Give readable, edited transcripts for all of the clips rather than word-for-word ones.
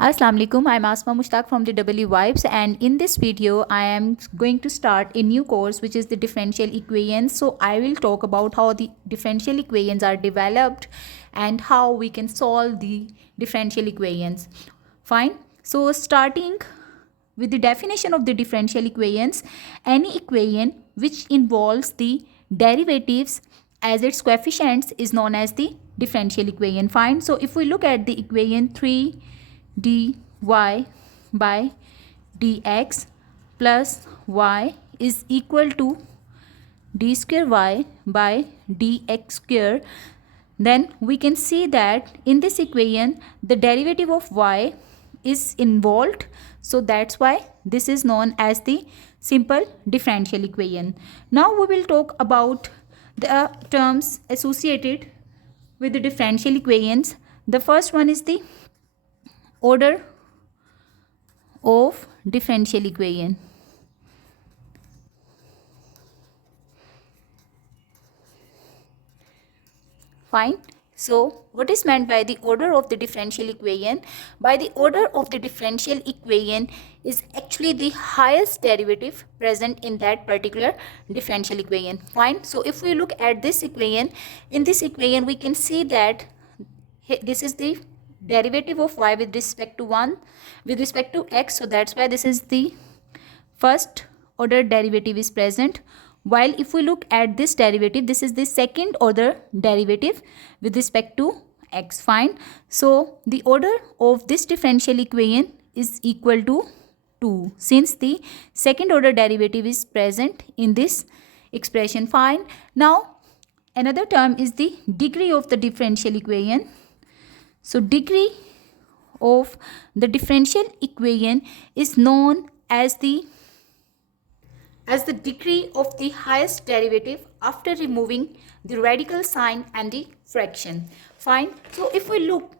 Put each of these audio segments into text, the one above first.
Assalamu alaikum. I'm Asma Mushtaq from the W Vibes, and in this video I am going to start a new course which is the differential equations. So I will talk about how the differential equations are developed and how we can solve the differential equations. Fine. So starting with the definition of the differential equations, any equation which involves the derivatives as its coefficients is known as the differential equation. Fine. So if we look at the equation 3 dy by dx plus y is equal to d square y by dx square, then we can see that in this equation the derivative of y is involved, so that's why this is known as the simple differential equation. Now we will talk about the terms associated with the differential equations. The first one is the order of differential equation. Fine. So what is meant by the order of the differential equation? By the order of the differential equation is actually the highest derivative present in that particular differential equation. Fine. So if we look at this equation, in this equation we can see that this is the derivative of y with respect to 1 with respect to x, so that's why this is the first order derivative is present, while if we look at this derivative, this is the second order derivative with respect to x. Fine. So the order of this differential equation is equal to 2 since the second order derivative is present in this expression. Fine. Now another term is the degree of the differential equation. So degree of the differential equation is known as the degree of the highest derivative after removing the radical sign and the fraction. Fine. So if we look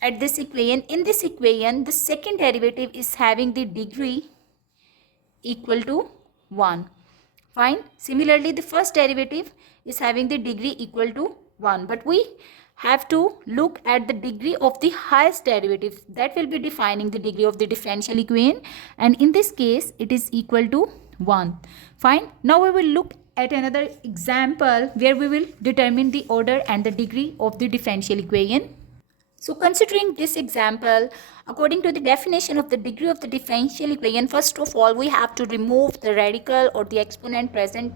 at this equation, in this equation the second derivative is having the degree equal to 1. Fine. Similarly, the first derivative is having the degree equal to 1, but we have to look at the degree of the highest derivative that will be defining the degree of the differential equation, and in this case it is equal to 1. Fine. Now we will look at another example where we will determine the order and the degree of the differential equation. So considering this example, according to the definition of the degree of the differential equation, first of all we have to remove the radical or the exponent present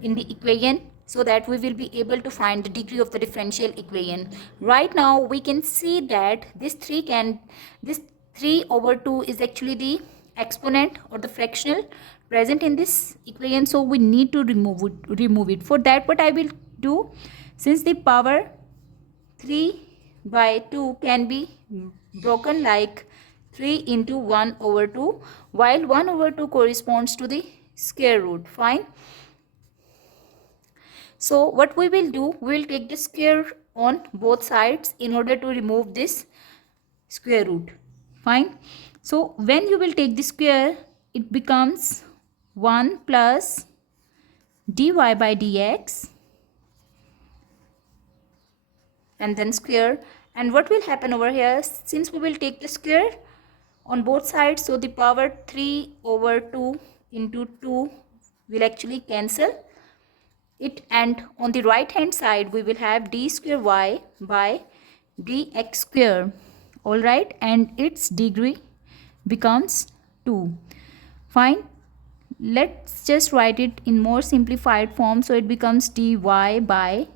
in the equation, so that we will be able to find the degree of the differential equation. Right now we can see that this 3 over 2 is actually the exponent or the fractional present in this equation, so we need to remove it. For that, what I will do, since the power 3 by 2 can be broken like 3 into 1 over 2, while 1 over 2 corresponds to the square root. Fine. So what we will do, we will take the square on both sides in order to remove this square root. Fine. So when you will take the square, it becomes 1 plus dy by dx and then square. And what will happen over here, since we will take the square on both sides, so the power 3 over 2 into 2 will actually cancel it, and on the right hand side we will have d square y by dx square. All right, and its degree becomes 2. Fine. Let's just write it in more simplified form, so it becomes dy by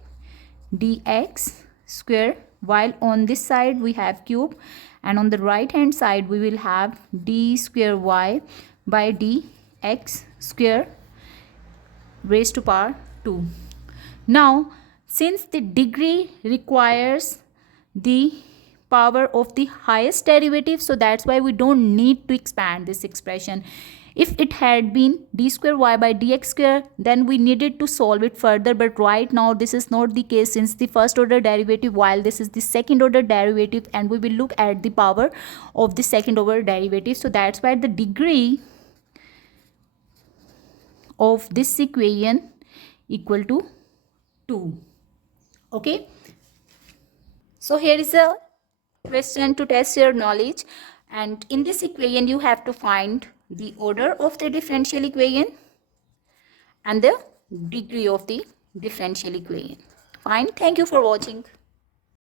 dx square, while on this side we have cube, and on the right hand side we will have d square y by dx square raised to power 2. Now since the degree requires the power of the highest derivative, so that's why we don't need to expand this expression. If it had been d square y by dx square, then we needed to solve it further, but right now this is not the case since the first order derivative, while this is the second order derivative, and we will look at the power of the second order derivative. So that's why the degree of this equation equal to 2. Okay. So here is a question to test your knowledge. And in this equation, you have to find the order of the differential equation and the degree of the differential equation. Fine. Thank you for watching.